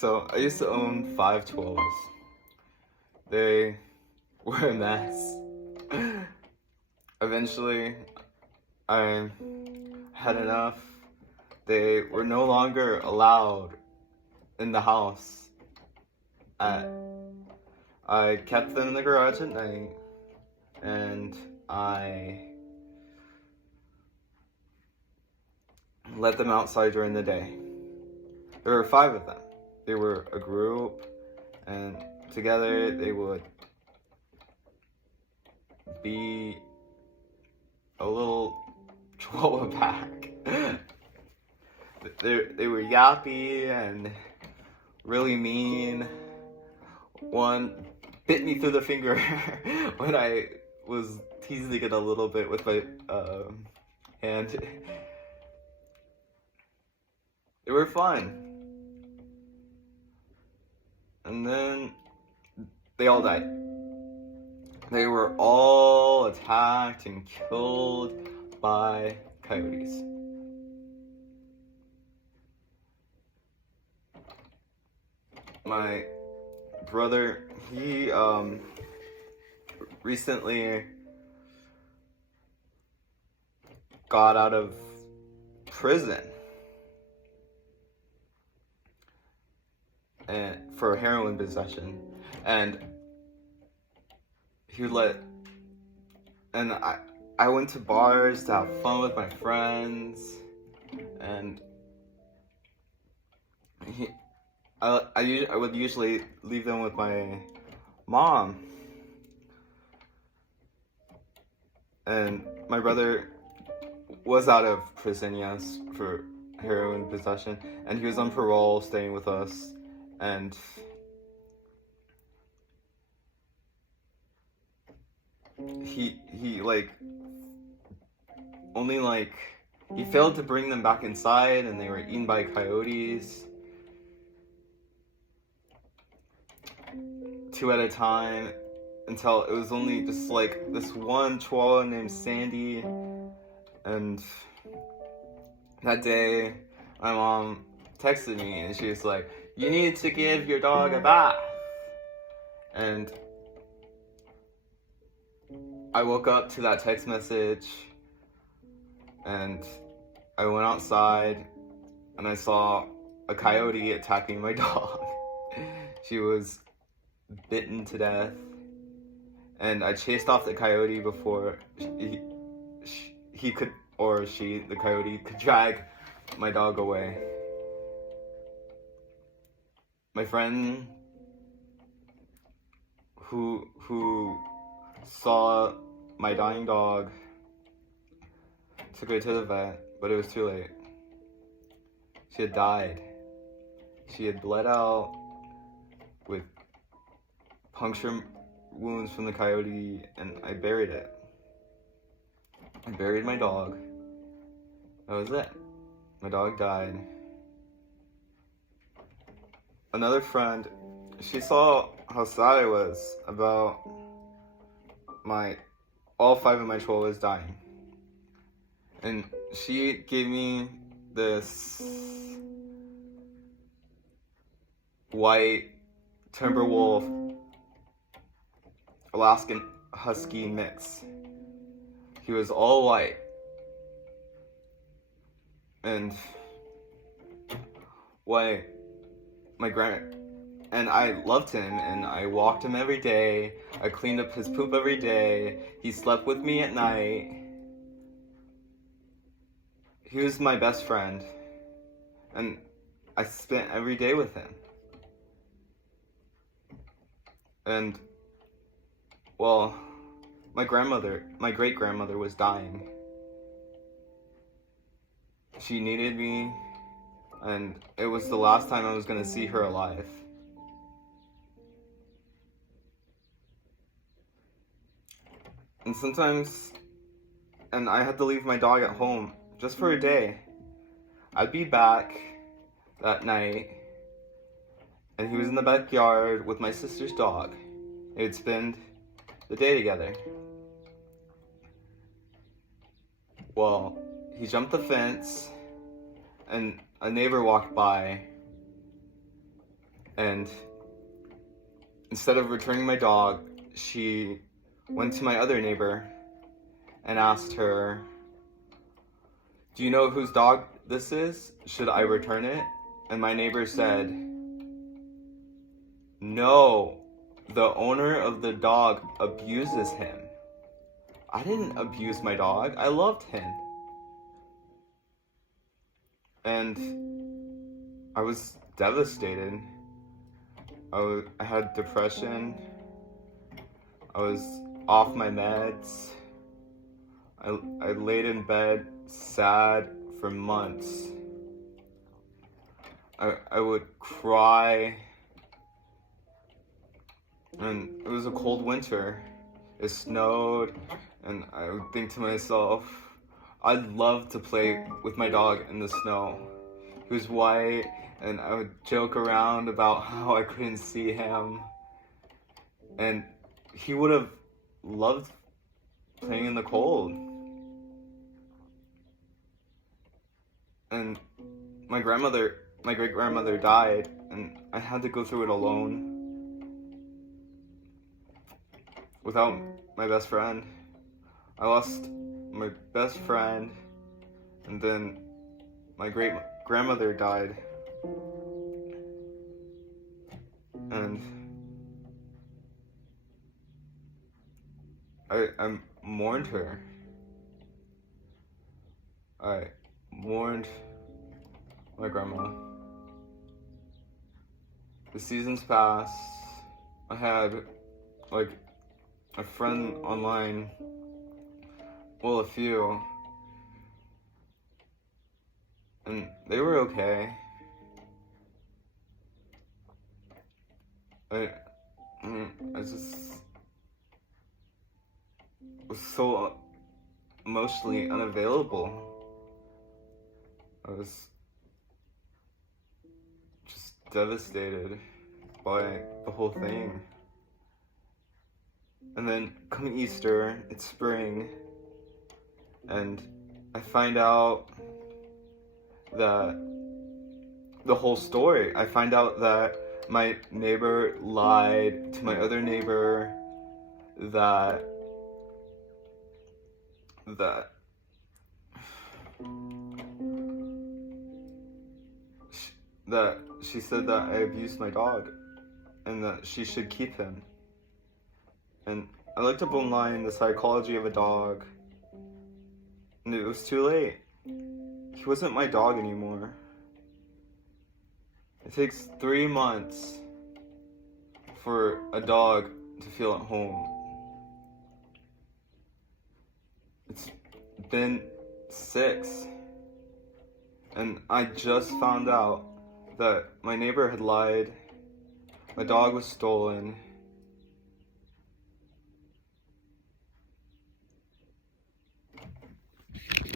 So I used to own 5 chihuahuas. They were a mess. Eventually, I had enough. They were no longer allowed in the house. I kept them in the garage at night, and I let them outside during the day. There were 5 of them. They were a group, and together they would be a little chihuahua pack. They were yappy and really mean. One bit me through the finger when I was teasing it a little bit with my hand. They were fun. And then they all died. They were all attacked and killed by coyotes. My brother, he recently got out of prison and for heroin possession, and he would I went to bars to have fun with my friends, and I would usually leave them with my mom. And my brother was out of prison, yes, for heroin possession, and he was on parole staying with us, and he failed to bring them back inside, and they were eaten by coyotes 2 at a time, until it was only just this one chihuahua named Sandy. And that day my mom texted me and she was like, "You need to give your dog a bath." And I woke up to that text message, and I went outside and I saw a coyote attacking my dog. She was bitten to death, and I chased off the coyote before the coyote could drag my dog away. My friend who saw my dying dog took her to the vet, but it was too late. She had died. She had bled out with puncture wounds from the coyote, and I buried it. I buried my dog. That was it. My dog died. Another friend, she saw how sad I was about all 5 of my chihuahuas dying. And she gave me this white Timberwolf Alaskan Husky mix. He was all white. And and I loved him, and I walked him every day. I cleaned up his poop every day. He slept with me at night. He was my best friend, and I spent every day with him. And, well, my great-grandmother was dying. She needed me, and it was the last time I was going to see her alive. And sometimes, and I had to leave my dog at home just for a day. I'd be back that night, and he was in the backyard with my sister's dog. They would spend the day together. Well, he jumped the fence, and a neighbor walked by, And instead of returning my dog, she went to my other neighbor and asked her, "Do you know whose dog this is? Should I return it?" And my neighbor said, "No, the owner of the dog abuses him." I didn't abuse my dog. I loved him. And I was devastated. I had depression. I was off my meds. I laid in bed sad for months. I would cry. And it was a cold winter. It snowed, and I would think to myself, I'd love to play with my dog in the snow. He was white, and I would joke around about how I couldn't see him. And he would have loved playing in the cold. And my great-grandmother died, and I had to go through it alone without my best friend. I lost my best friend, and then my great-grandmother died. And I mourned her. I mourned my grandma. The seasons passed. I had like a friend online, well, a few, and they were okay. I just was so emotionally unavailable. I was just devastated by the whole thing. And then coming Easter, it's spring, and I find out that the whole story. I find out that my neighbor lied to my other neighbor, that she said that I abused my dog and that she should keep him. And I looked up online the psychology of a dog, and it was too late. He wasn't my dog anymore. It takes 3 months for a dog to feel at home. It's been 6, and I just found out that my neighbor had lied, my dog was stolen,